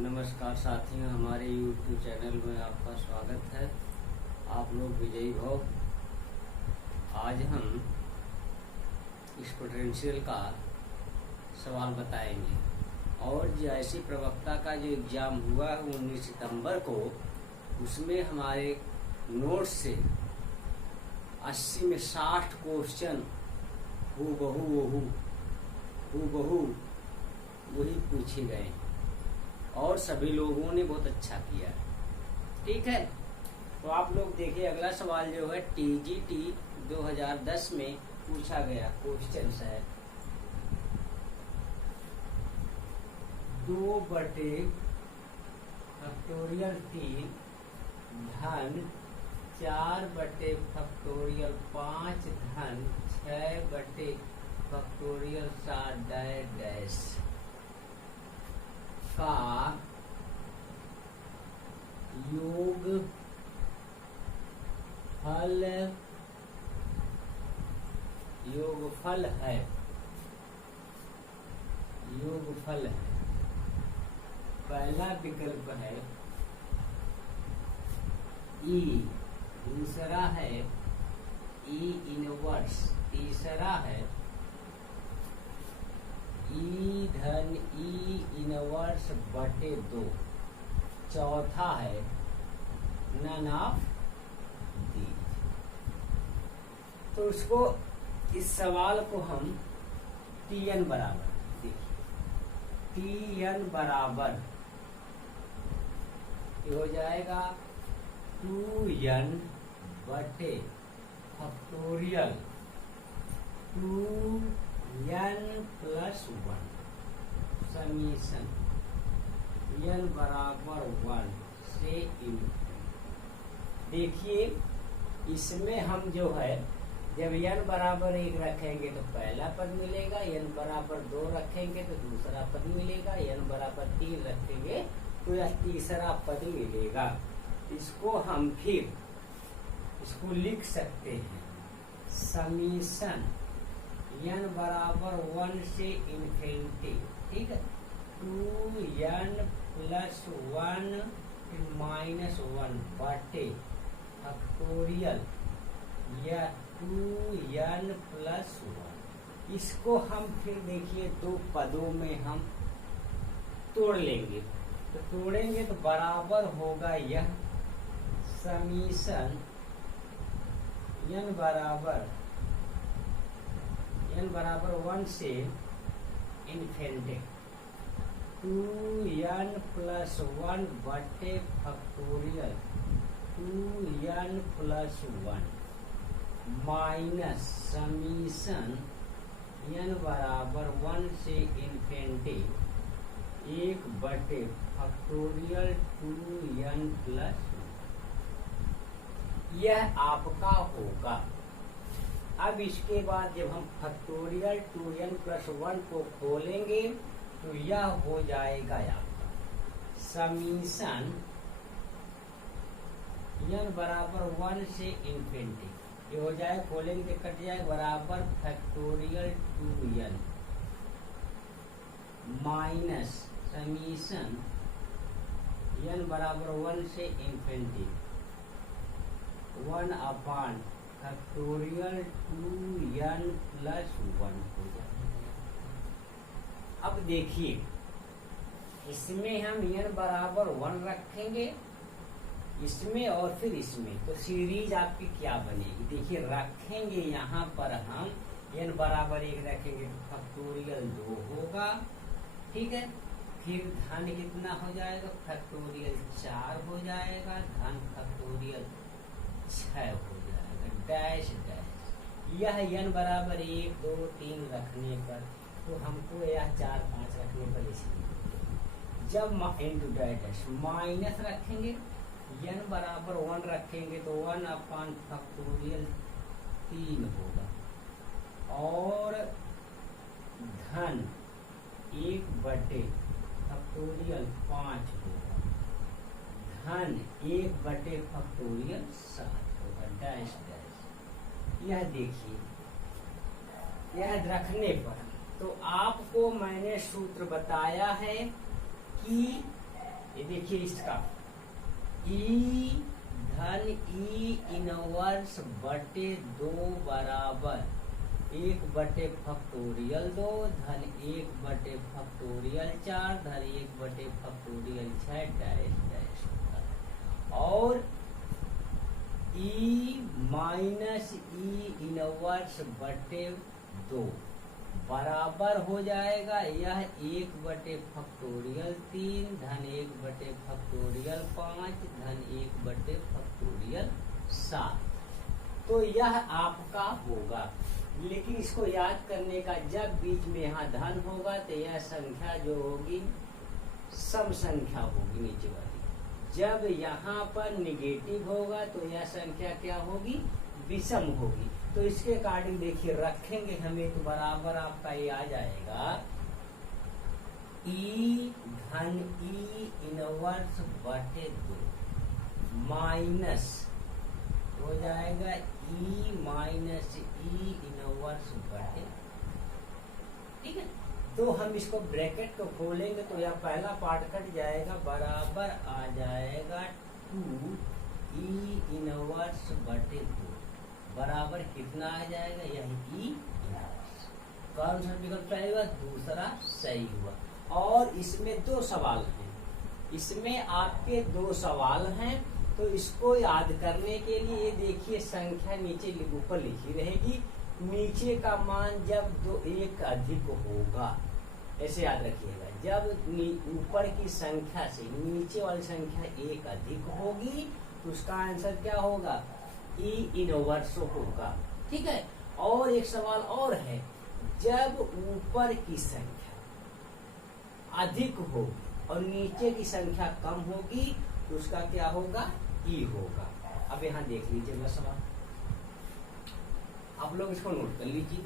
नमस्कार साथियों, हमारे YouTube चैनल में आपका स्वागत है। आप लोग विजयी भव। आज हम इस पोटेंशियल का सवाल बताएंगे और जैसे प्रवक्ता का जो एग्ज़ाम हुआ है 19 सितंबर को, उसमें हमारे नोट से 80 में 60 क्वेश्चन हूबहू वही पूछे गए और सभी लोगों ने बहुत अच्छा किया। ठीक है, तो आप लोग देखिए, अगला सवाल जो है TGT 2010 में पूछा गया क्वेश्चन है 2/3 धन 4/5 धन 6/7 का योगफल है। पहला विकल्प है E, दूसरा है E इनवर्स, तीसरा है E धन E इनवर्स बटे 2, चौथा है नन ऑफ दीज। तो इसको, इस सवाल को हम Tn बराबर, देखिए Tn बराबर ये हो जाएगा 2n बटे factorial 2n plus 1 summation n बराबर 1 से इनफिनिटी। देखिए, इसमें हम जो है जब n बराबर 1 रखेंगे तो पहला पद मिलेगा, n बराबर 2 रखेंगे तो दूसरा पद मिलेगा, n बराबर 3 रखेंगे तो यह तीसरा पद मिलेगा। इसको हम फिर इसको लिख सकते हैं समीशन n बराबर 1 से इन्फिनिटी। ठीक है, 2n प्लस 1 माइनस 1 बटे फैक्टोरियल या 2n प्लस 1। इसको हम फिर देखिए दो पदों में हम तोड़ लेंगे, तो तोड़ेंगे तो बराबर होगा यह समीशन n बराबर 1 से इन्फिनिटी 2n प्लस 1 बटे factorial 2n plus 1 minus summation n बराबर 1 से इन्फिनिटी 1 बटे फैक्टोरियल 2n प्लस 1। यह आपका होगा। अब इसके बाद जब हम फैक्टोरियल 2n प्लस 1 को खोलेंगे तो यह हो जाएगा आपका समीशन n बराबर 1 से इन्फिनिटी, ये हो जाए, खोलेंगे तो कट जाए, बराबर factorial 2n minus summation n बराबर 1 से infinity 1 upon factorial 2n plus 1 हो जाएगा। अब देखिए, इसमें हम n बराबर 1 रखेंगे, इसमें और फिर इसमें, तो सीरीज आपकी क्या बनेगी? देखिए, रखेंगे यहाँ पर हम n बराबर 1 रखेंगे तो फैक्टोरियल 2 होगा। ठीक है, फिर धन कितना हो जाएगा? फैक्टोरियल 4 हो जाएगा, धन फैक्टोरियल 6 हो जाएगा, डैश डैश। यह n बराबर 1 2 3 रखने पर, तो हमको यह 4 5 रखने पर इसलिए जब इंटू डैश माइनस रखेंगे, n बराबर 1 रखेंगे तो 1 अपॉन फैक्टोरियल 3 होगा और धन 1 बटे फैक्टोरियल 5 होगा, धन 1 बटे फैक्टोरियल 7 होगा, डैश डैश। यह देखिए, यह रखने पर तो आपको मैंने सूत्र बताया है कि ये देखिए इसका ई धन ई इनवर्स बटे 2 बराबर 1 बटे फैक्टोरियल 2 धन 1 बटे फैक्टोरियल 4 धन 1 बटे फैक्टोरियल 6 डैश डैश और ई माइनस ई इनवर्स बटे 2 बराबर हो जाएगा यह 1 बटे फैक्टोरियल 3 धन 1 बटे फैक्टोरियल 5 धन 1 बटे फैक्टोरियल 7। तो यह आपका होगा, लेकिन इसको याद करने का, जब बीच में यहाँ धन होगा तो यह संख्या जो होगी सम संख्या होगी नीचे वाली। जब यहाँ पर निगेटिव होगा तो यह संख्या क्या होगी, विषम होगी। तो इसके अकॉर्डिंग देखिए रखेंगे हमें तो बराबर आपका ये आ जाएगा ई धन ई इनवर्स बटे 2 माइनस हो जाएगा ई माइनस ई इनवर्स बटे, ठीक है। तो हम इसको ब्रैकेट को खोलेंगे तो यह पहला पार्ट कट जाएगा, बराबर आ जाएगा 2 ई इनवर्स बटे 2 बराबर कितना आ जाएगा, यह ई इनवर्स। कौन सा विकल्प सही हुआ, दूसरा सही हुआ। और इसमें 2 सवाल हैं, इसमें आपके 2 सवाल हैं। तो इसको याद करने के लिए ये देखिए संख्या नीचे ऊपर लिखी रहेगी, नीचे का मान जब 2 1 अधिक होगा, ऐसे याद रखिएगा। जब ऊपर की संख्या से नीचे वाली संख्या 1 अधिक होगी तो उसका आंसर क्या होगा, ई इनवर्स होगा, ठीक है। और एक सवाल और है, जब ऊपर की संख्या अधिक होगी और नीचे की संख्या कम होगी तो उसका क्या होगा, ई होगा। अब यहाँ देख लीजिए मेरा सवाल, आप लोग इसको नोट कर लीजिए,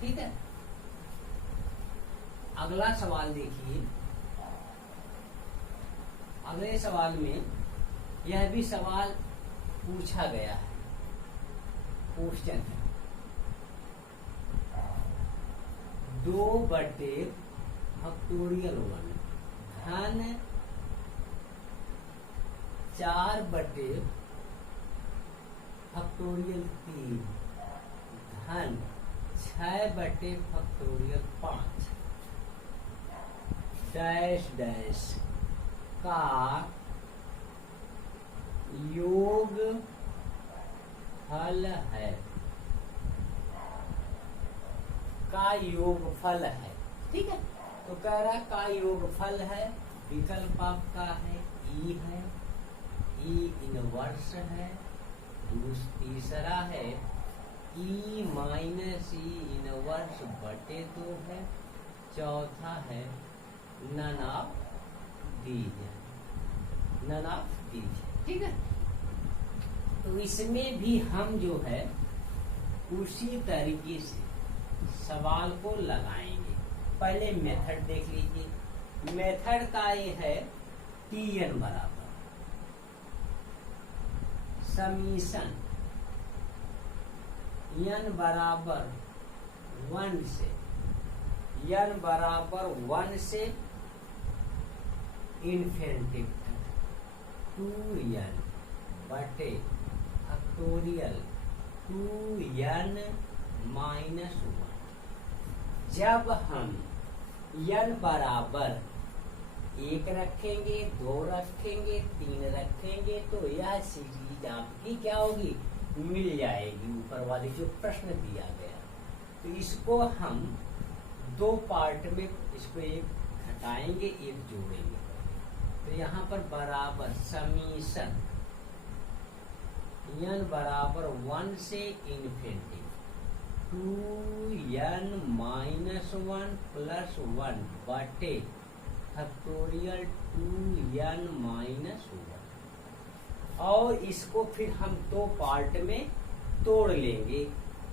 ठीक है। अगला सवाल देखिए, अगले सवाल में यह भी सवाल पूछा गया है, क्वेश्चन है 2 बटे फैक्टोरियल 1 धन 4 बटे फैक्टोरियल 3 धन 6 बटे फैक्टोरियल 5 डैश डैश का योग फल है, का योग फल है, ठीक है। तो कह रहा का योग फल है, विकल्प आपका है ई है, ई इनवर्स है, तीसरा है ई माइनस ई इनवर्स बटे 2 है, चौथा है none of these, none of these, ठीक है। तो इसमें भी हम जो है उसी तरीके से सवाल को लगाएंगे। पहले मेथड देख लीजिए, मेथड का ये है Tn बराबर समीशन n बराबर 1 से, n बराबर 1 से इन्फिनिटी 2n बटे फैक्टोरियल 2n माइनस 1। जब हम n बराबर 1 रखेंगे, 2 रखेंगे, 3 रखेंगे तो यह सीरीज आपकी क्या होगी, मिल जाएगी ऊपर वाले जो प्रश्न दिया गया। तो इसको हम 2 पार्ट में इसको एक घटाएंगे, एक जोड़ेंगे। तो यहाँ पर बराबर समीशन n बराबर 1 से इन्फिनिटी 2n माइनस 1 प्लस 1 बटे फैक्टोरियल 2n माइनस 1। और इसको फिर हम 2 पार्ट में तोड़ लेंगे,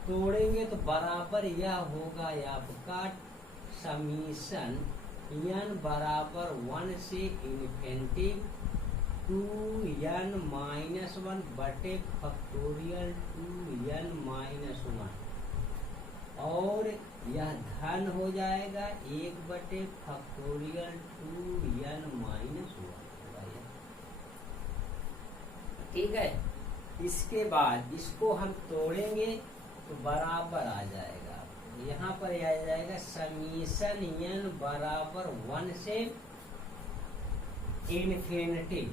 तोड़ेंगे तो बराबर यह होगा आपका समीशन n बराबर 1 से इन्फिनिटी 2n माइनस 1 बटे फैक्टोरियल 2n माइनस 1 और यह धन हो जाएगा 1/फैक्टोरियल 2n माइनस 1 होगा यह। ठीक है, इसके बाद इसको हम तोड़ेंगे तो बराबर आ जाएगा, यहाँ पर आ जाएगा समीशन n बराबर 1 से इन्फिनिटी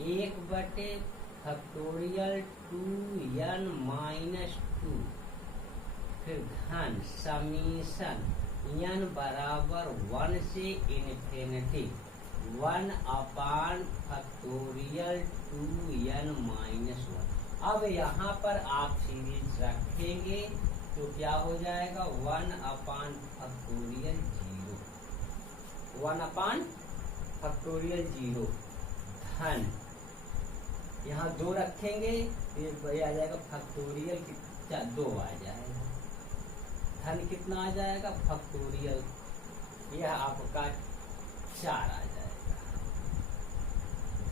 1/फैक्टोरियल 2n माइनस 2, फिर धन समीशन n बराबर 1 से इन्फिनिटी 1/फैक्टोरियल 2n माइनस 1। अब यहाँ पर आप सीरीज रखेंगे तो क्या हो जाएगा 1/फैक्टोरियल 0, 1/फैक्टोरियल 0 धन, यहाँ 2 रखेंगे तो ये आ जाएगा फैक्टोरियल 2 आ जाएगा, धन कितना आ जाएगा फैक्टोरियल, यह आपका 4 आ जाएगा,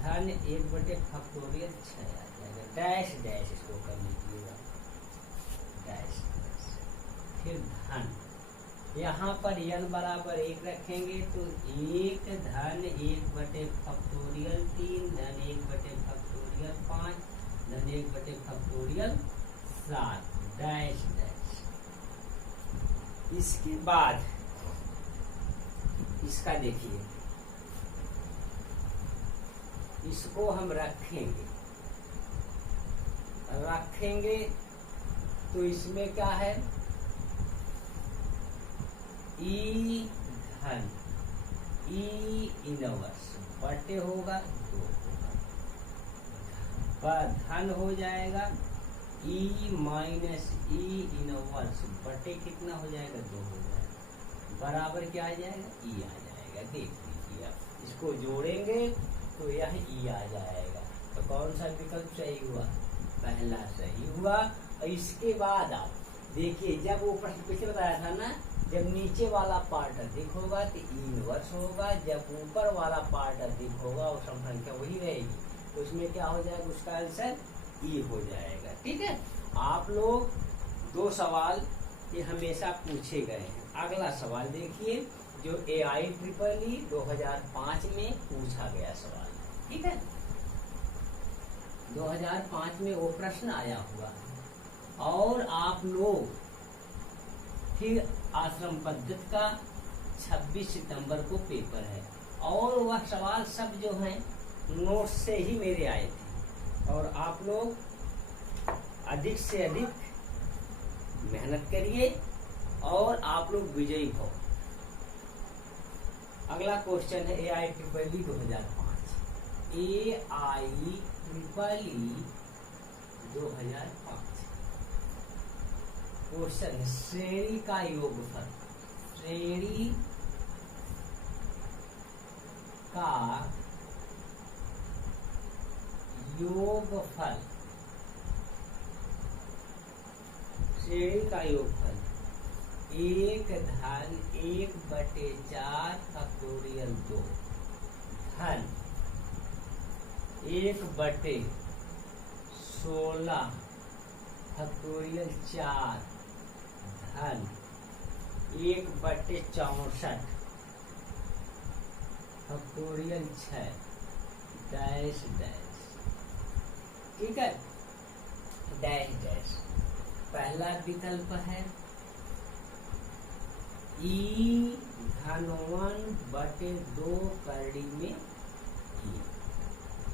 धन 1/फैक्टोरियल 6 आ जाएगा, डैश डैश इसको कर लीजिएगा, डैश डैश, फिर धन, यहाँ पर n बराबर 1 रखेंगे तो 1 धन 1/फैक्टोरियल 3 धन 1/फैक्टोरियल 5 धन 1/फैक्टोरियल 7 डैश डैश। इसके बाद इसका देखिए, इसको हम रखेंगे तो इसमें क्या है ई धन ई इनवर्स बटे होगा 2 होगा, धन हो जाएगा ई माइनस ई इनवर्स बटे कितना हो जाएगा 2 हो जाएगा, बराबर क्या आ जाएगा ई आ जाएगा। देख लीजिए आप इसको जोड़ेंगे तो यह ई आ जाएगा, तो कौन सा विकल्प सही हुआ, पहला सही हुआ। और इसके बाद आप देखिए, जब वो प्रश्न पीछे बताया था ना, जब नीचे वाला पार्ट अधिक होगा तो ई इनवर्स होगा, जब ऊपर वाला पार्ट अधिक होगा और सम संख्या वही रहेगी, तो उसमें क्या हो जाएगा, उसका आंसर ई हो जाएगा। ठीक है, आप लोग 2 सवाल ये हमेशा पूछे गए हैं। अगला सवाल देखिए जो AIEEE 2005 में पूछा गया सवाल, ठीक है, 2005 में वो प्रश्न आया हुआ है, और आप लोग फिर आश्रम पद्धति का 26 सितंबर को पेपर है, और वह सवाल सब जो हैं नोट से ही मेरे आए थे, और आप लोग अधिक से अधिक मेहनत करिए और आप लोग विजयी हो। अगला क्वेश्चन है AIEEE 2005, AIEEE 2005 क्वेश्चन, श्रेणी का योगफल, श्रेणी का योगफल, श्रेणी का योगफल 1 धन 1/4 फैक्टोरियल 2 धन 1/16 फैक्टोरियल 4 धन 1/64 फैक्टोरियल 6 डैश डैश। ठीक है, डैश डैश पहला विकल्प है ई धन 1/2 करड़ी में ई,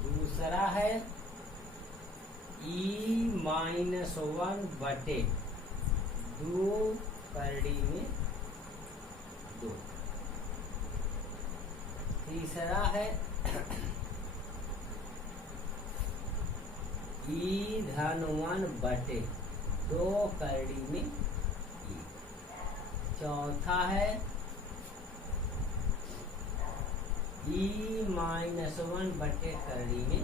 दूसरा है ई -1/2 करड़ी में 2, तीसरा है ई धन 1/2 करड़ी में ई, चौथा है ई -1/2 करड़ी में।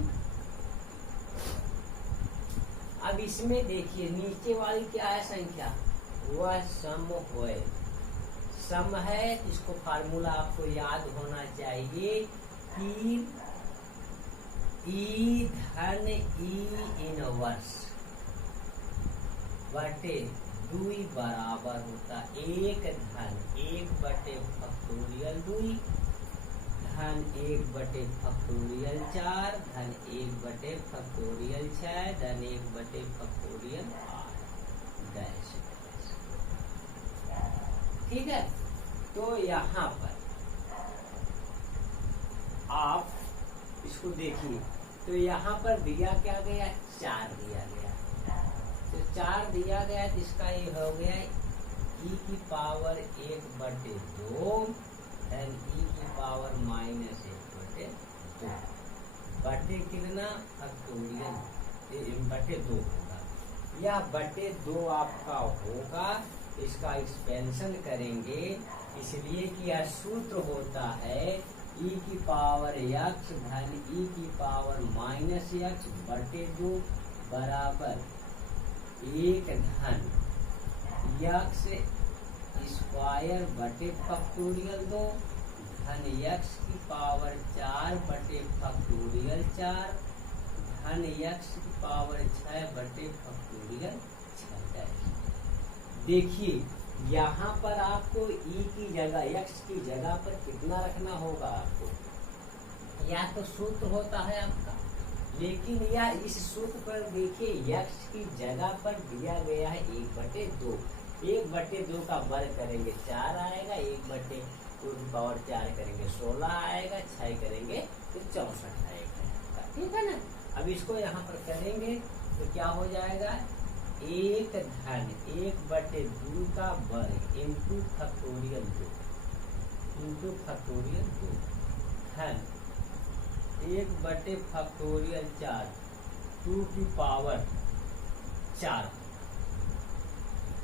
अब इसमें देखिए नीचे वाली क्या है संख्या, वह सम होए, सम है, इसको फार्मूला आपको याद होना चाहिए कि ई धन ई इनवर्स बटे दुई बराबर होता एक धन एक बटे फैक्टोरियल दुई धन एक बटे फैक्टोरियल चार धन एक बटे फैक्टोरियल छह धन एक बटे फैक्टोरियल आठ डैश। ठीक है, तो यहाँ पर आप इसको देखिए, तो यहाँ पर दिया क्या गया, चार दिया गया, तो चार दिया गया तो इसका ये हो गया e की पावर एक बटे दो धन e की पावर माइनस एक बटे दो बटे कितना फैक्टोरियल बटे दो होगा, यह बटे दो आपका होगा। इसका एक्सपेंशन करेंगे इसलिए कि यह सूत्र होता है e की पावर x धन e की पावर माइनस x बटे दो बराबर एक धन x स्क्वायर बटे फैक्टोरियल दो धन x की पावर चार बटे फैक्टोरियल चार धन x की पावर छह बटे फैक्टोरियल छह। देखिए यहाँ पर आपको e की जगह x की जगह पर कितना रखना होगा आपको, या तो सूत्र होता है आपका, लेकिन यह इस सूत्र पर देखिए x की जगह पर दिया गया है एक बटे दो, एक बटे दो का वर्ग करेंगे चार आएगा, एक बटे दो की पावर चार करेंगे 16 आएगा, 6 करेंगे तो 64 आएगा। ठीक है ना, अब इसको यहाँ पर करेंगे तो क्या हो जाएगा, एक धन एक बटे दो का वर्ग इंटू फैक्टोरियल दो धन एक बटे फैक्टोरियल चार टू की पावर चार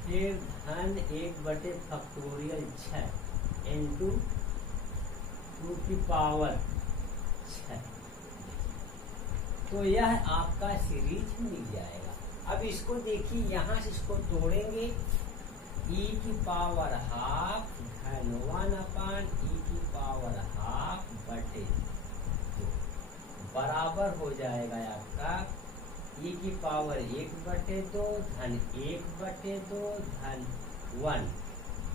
फिर धन एक बटे फैक्टोरियल छह इंटू टू की पावर छह। तो यह आपका सीरीज मिल जाएगा। अब इसको देखिए, यहाँ से इसको तोड़ेंगे e की पावर हाफ धन 1/e की पावर हाफ बटे दो बराबर हो जाएगा आपका e की पावर एक बटे दो धन एक बटे दो धन 1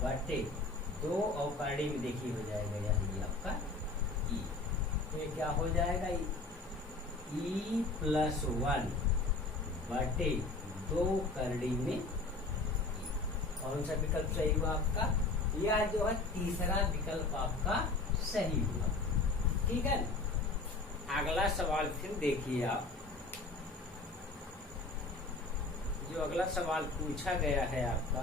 बटे दो और करड़ी में देखिए हो जाएगा यही आपका e, तो ये क्या हो जाएगा e प्लस 1 बटे दो करड़ी में। कौन सा विकल्प सही हुआ आपका, यह जो है तीसरा विकल्प आपका सही हुआ। ठीक है, अगला सवाल फिर देखिए आप, जो अगला सवाल पूछा गया है आपका,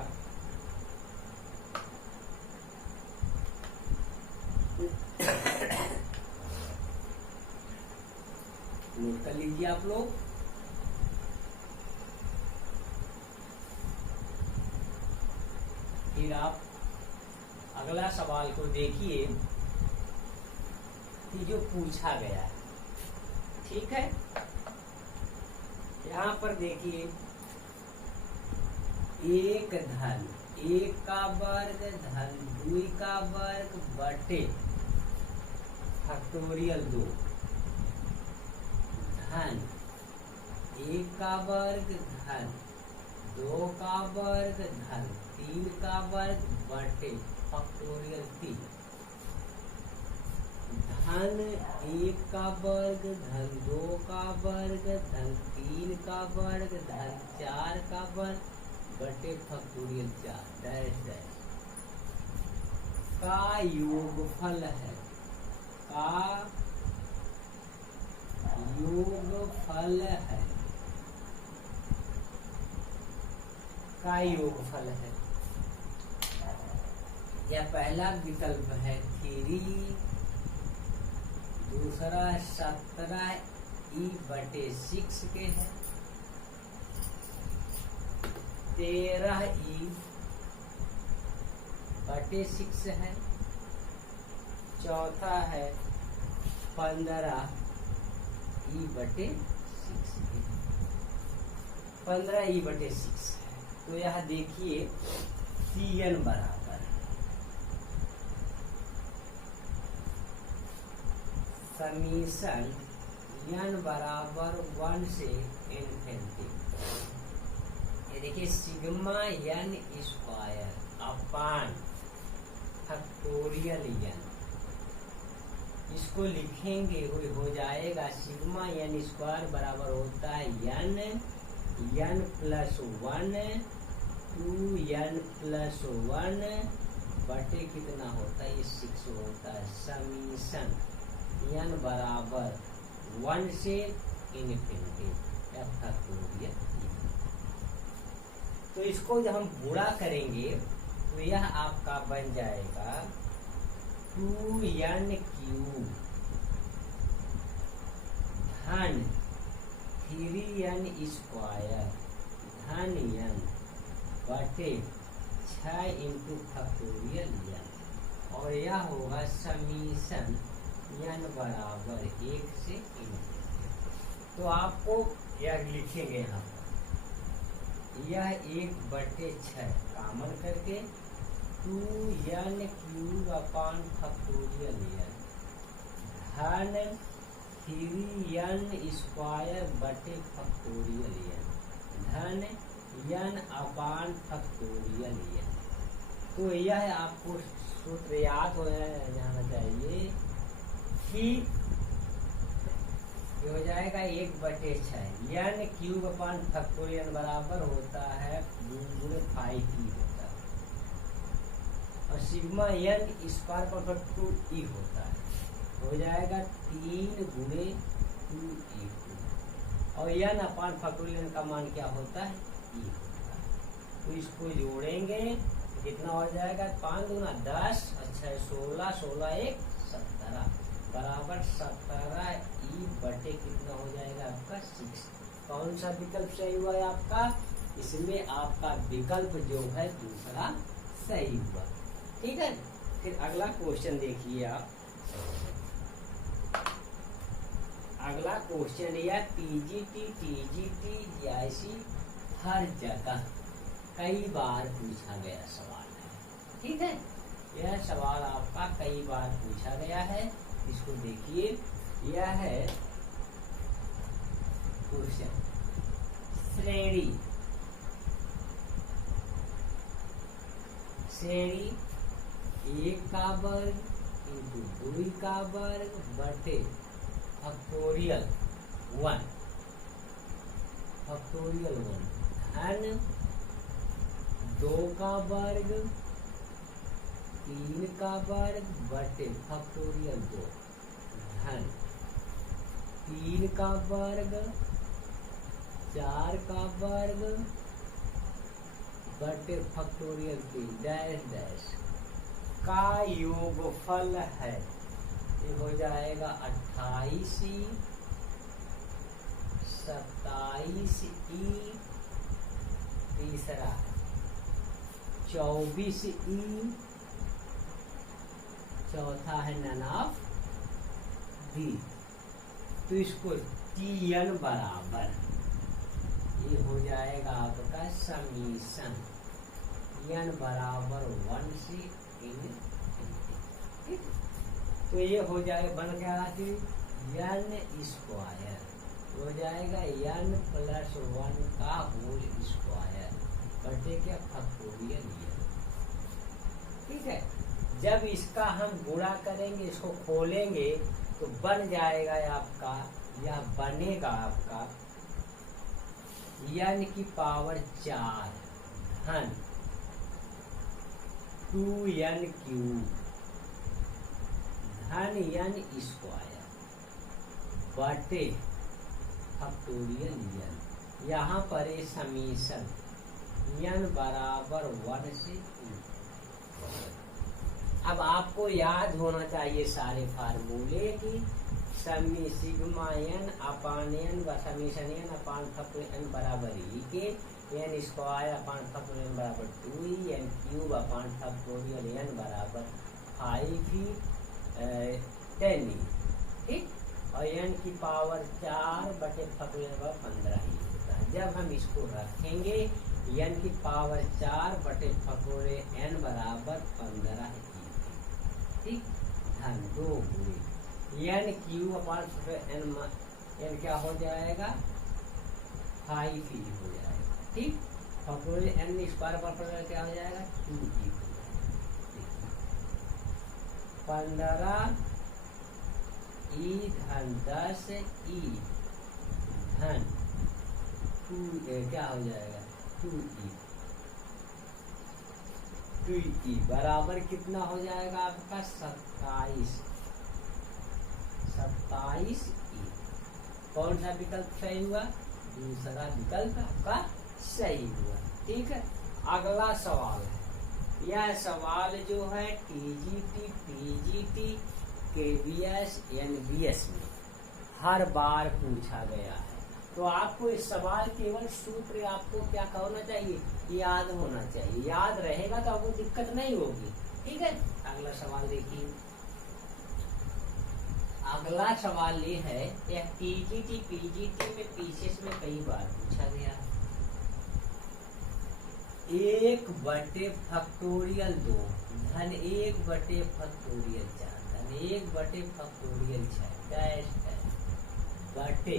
नोट कर लीजिए आप लोग। फिर आप अगला सवाल को देखिए कि जो पूछा गया है। ठीक है, यहाँ पर देखिए एक धन एक का वर्ग धन दुई का वर्ग बटे फैक्टोरियल दो धन एक का वर्ग धन दो का वर्ग धन तीन का वर्ग बटे फैक्टोरियल तीन धन एक का वर्ग धन दो का वर्ग धन तीन का वर्ग धन चार का वर्ग बटे फैक्टोरियल चार डैश डैश का योगफल है, का योगफल है, का योगफल है। यह पहला विकल्प है 3, दूसरा 17e/6 के है, 13e/6 है, चौथा है 15e/6 15e/6। तो यह देखिए Cn बराबर समीशन n बराबर 1 से इन्फिनिटी ये देखिए sigma N square upon factorial N, इसको लिखेंगे हो जाएगा सिग्मा एन स्क्वायर बराबर होता है एन प्लस 1 2n प्लस 1 बटे कितना होता है, ये 6 होता है, समीशन n बराबर 1 से इन्फिनिटी फैक्टोरियल। तो इसको जब हम गुणा करेंगे तो यह आपका बन जाएगा 2n क्यूब धन 3n स्क्वायर धन n बटे 6 इंटू फैक्टोरियल n, और यह होगा समीशन n बराबर 1 से इन्फिनिटी। तो आपको यह लिखेंगे यहाँ पर, यह 1/6 कॉमन करके 2n क्यूब अपान फैक्टोरियल n धन 3n स्क्वायर बटे फैक्टोरियल n धन n अपान फैक्टोरियल n। तो यह आपको सूत्र याद हो जाना चाहिए कि ये हो जाएगा 1/6 n क्यूब अपान फैक्टोरियल बराबर होता है 5e होता है, और सिग्मा n स्क्वायर पर 2e होता है, हो जाएगा 3 गुणे 2e, और n अपान फैक्टोरियल का मान क्या होता है, e होता है। तो इसको जोड़ेंगे कितना हो जाएगा, 5 दूना 10 अच्छा 16 16 1 17 बराबर 17e बटे कितना हो जाएगा आपका 6। कौन सा विकल्प सही हुआ है आपका, इसमें आपका विकल्प जो है दूसरा सही हुआ। ठीक है, फिर अगला क्वेश्चन देखिए आप। अगला क्वेश्चन या टीजीटी जैसी हर जगह कई बार पूछा गया सवाल है। ठीक है, यह सवाल आपका कई बार पूछा गया है। इसको देखिए, यह है क्वेश्चन श्रेणी 1 का वर्ग इंटू 2 का वर्ग बटे फैक्टोरियल 1 धन 2 का वर्ग 3 का वर्ग बटे फैक्टोरियल 2 धन 3 का वर्ग 4 का वर्ग बटे फैक्टोरियल 3 डैश डैश का योगफल है। ये हो जाएगा 28e 27e, तीसरा 24e, चौथा है नन ऑफ दी। तो इसको tn बराबर ये हो जाएगा आपका समीशन n बराबर 1 से इन्फिनिटी। तो ये हो जाए बन गया कि n स्क्वायर हो जाएगा n प्लस 1 का होल स्क्वायर बटे क्या फैक्टोरियल n। ठीक है, जब इसका हम गुणा करेंगे, इसको खोलेंगे तो बन जाएगा आपका, यह बनेगा आपका n की पावर 4 धन 2n क्यूब धन n स्क्वायर बटे फैक्टोरियल n। यहाँ पर ये समीशन n बराबर 1 से। अब आपको याद होना चाहिए सारे फार्मूले की सिग्मा n अपान n व समीशन n अपान फैक्टोरियल n बराबर e के n square upon factorial n बराबर 2e n क्यूब अपान फैक्टोरियल n बराबर 5e 10e। ठीक, और n की पावर 4 बटे फैक्टोरियल बराबर 15e होता है। जब हम इसको रखेंगे n की पावर 4 बटे फैक्टोरियल n बराबर 15e। ठीक, धन 2 गुणे n क्यूब अपान n क्या हो जाएगा 5e हो जाएगा। ठीक, फैक्टोरियल n स्क्वायर पर क्या हो जाएगा 2e। 15 e धन 10 e धन 2 क्या हो जाएगा 2e। 2e बराबर कितना हो जाएगा आपका 27। 27e। कौन सा विकल्प सही हुआ? दूसरा विकल्प आपका सही हुआ। ठीक है, अगला सवाल है। यह सवाल जो है टीजीटी, पीजीटी, केवीएस, एनवीएस में हर बार पूछा गया है। तो आपको इस सवाल केवल सूत्र आपको क्या होना चाहिए? याद होना चाहिए। याद रहेगा तो आपको दिक्कत नहीं होगी। ठीक है, अगला सवाल देखिए। अगला सवाल ये है, यह टीजीटी, पीजीटी में पीसीएस में कई बार पूछा गया है। 1/2 धन 1/4 धन 1/6 डैश बटे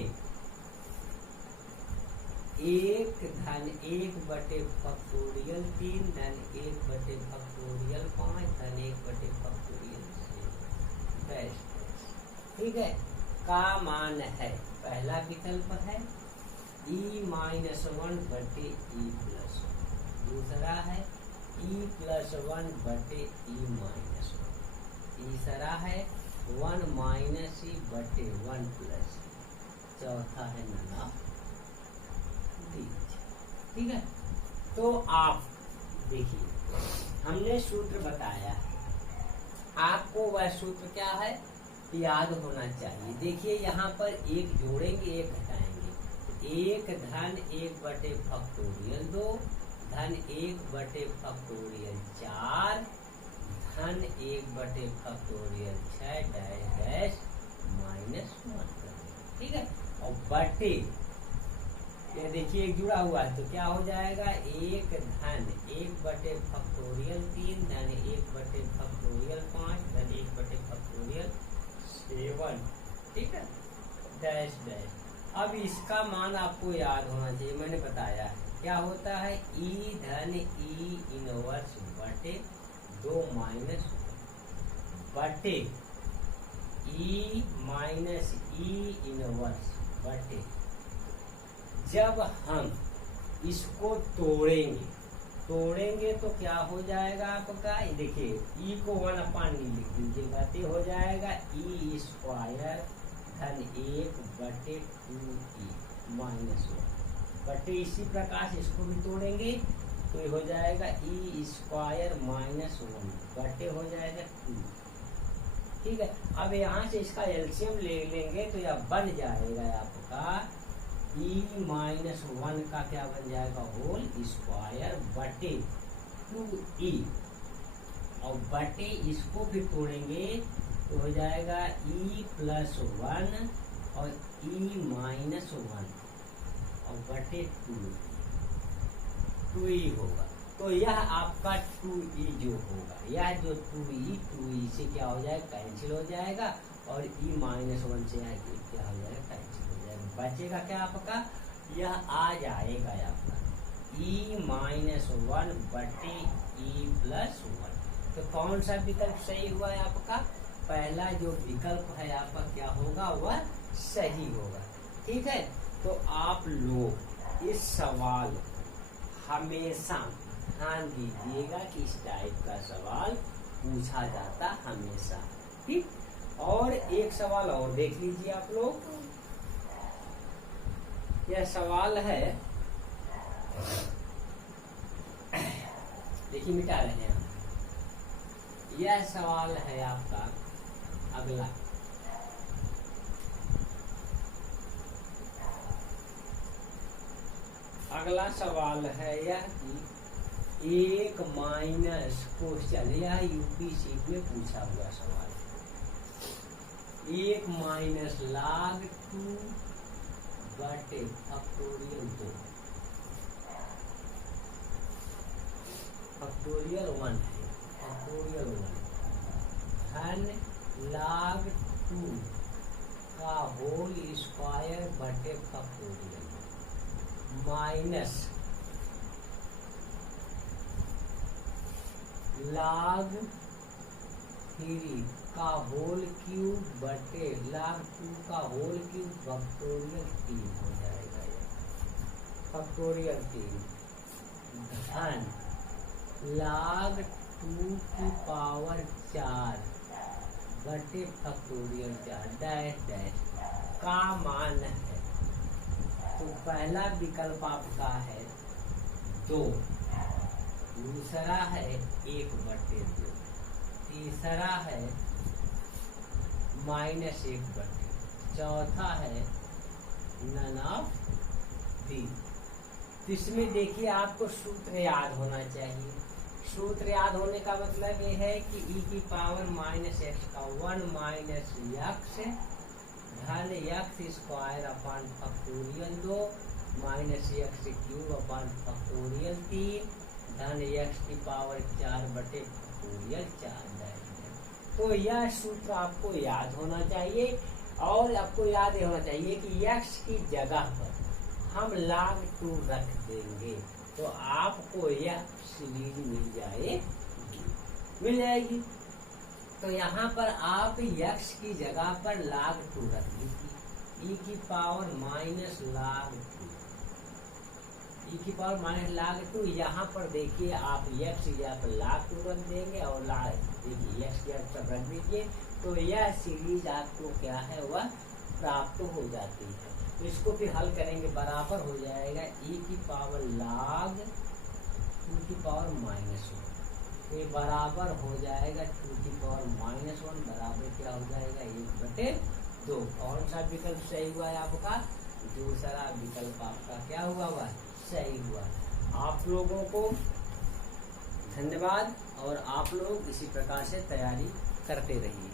1 धन 1/3 धन 1/5 धन 1/6 डैश। ठीक है, का मान है, पहला विकल्प है e-1/e+1, दूसरा है e+1/e-1, तीसरा है 1-e/1+, चौथा है नना। ठीक है, तो आप देखिए हमने सूत्र बताया है, आपको वह सूत्र क्या है याद होना चाहिए। देखिए यहाँ पर एक जोड़ेंगे एक घटाएंगे। 1 धन 1/2 धन 1/4 धन 1/6 डैश -1। ठीक है, और बटे ये देखिए एक जुड़ा हुआ है तो क्या हो जाएगा 1 धन 1/3 धन 1/5 धन 1/7। ठीक है, डैश डैश। अब इसका मान आपको याद होना चाहिए, मैंने बताया है क्या होता है e धन e−1 बटे 2 माइनस बटे e−e−1 बटे, जब हम इसको तोड़ेंगे तो क्या हो जाएगा आपका, देखिए e को 1/2 लिख दीजिएगा तो हो जाएगा e² धन 1/2e−1 बटे, इसी प्रकार से इसको भी तोड़ेंगे तो ये हो जाएगा e² बटे हो जाएगा 2। ठीक है, अब यहाँ से इसका एलसीएम ले लेंगे तो यह बन जाएगा आपका e−1 का क्या बन जाएगा होल स्क्वायर बटे 2e, और बटे इसको फिर तोड़ेंगे तो हो जाएगा e+1 और e−1 और बटे 2e होगा। तो यह आपका 2e जो होगा, यह जो 2e से क्या हो जाएगा कैंसिल हो जाएगा, और e−1 से क्या हो जाएगा कैंसिल हो जाएगा। बचेगा क्या आपका, यह आ जाएगा आपका e−1 बटे e+1। तो कौन सा विकल्प सही हुआ है आपका, पहला जो विकल्प है आपका क्या होगा वह सही होगा। ठीक है, तो आप लोग इस सवाल हमेशा ध्यान दीजिएगा कि इस टाइप का सवाल पूछा जाता हमेशा। ठीक, और एक सवाल और देख लीजिए आप लोग। यह सवाल है, देखिए मिटा रहे हैं, यह सवाल है आपका अगला। अगला सवाल है यह कि 1 माइनस क्वेश्चन, यह यूपीसी में पूछा हुआ सवाल है। 1 माइनस log 2 बटे फैक्टोरियल 2 फैक्टोरियल 1 है, फैक्टोरियल 1 धन log 2 का होल स्क्वायर बटे फैक्टोरियल माइनस log 3 का होल क्यूब बटे log 2 का होल क्यूब फैक्टोरियल 3 हो जाएगा ये फैक्टोरियल 3 धन log 2 की पावर 4 बटे फैक्टोरियल 4 डैश डैश का मान है। तो पहला विकल्प आपका है 2, दूसरा है 1/2, तीसरा है -1/2, चौथा है नन ऑफ दीज। तो इसमें देखिए आपको सूत्र याद होना चाहिए। सूत्र याद होने का मतलब ये है कि e की पावर -x का 1 - x धन x² अपान फैक्टोरियल 2 -x³ अपान फैक्टोरियल 3 धन x की पावर 4 बटे फैक्टोरियल 4। तो यह सूत्र आपको याद होना चाहिए और आपको याद ये होना चाहिए कि x की जगह पर हम log 2 रख देंगे तो आपको यह सीरीज मिल जाएगी। तो यहाँ पर आप x की जगह पर log 2 रख दीजिए, e की पावर -log 2, e की पावर -log 2। यहाँ पर देखिए आप x की जगह पर log 2 रख देंगे और देखिए x की जगह पर रख दीजिए तो यह सीरीज आपको क्या है वह प्राप्त हो जाती है। तो इसको फिर हल करेंगे, बराबर हो जाएगा e की पावर log 2 की पावर -1, ये बराबर हो जाएगा 2 की पावर -1 बराबर क्या हो जाएगा 1/2। कौन सा विकल्प सही हुआ है आपका? दूसरा विकल्प आपका क्या हुआ सही हुआ। आप लोगों को धन्यवाद और आप लोग इसी प्रकार से तैयारी करते रहिए।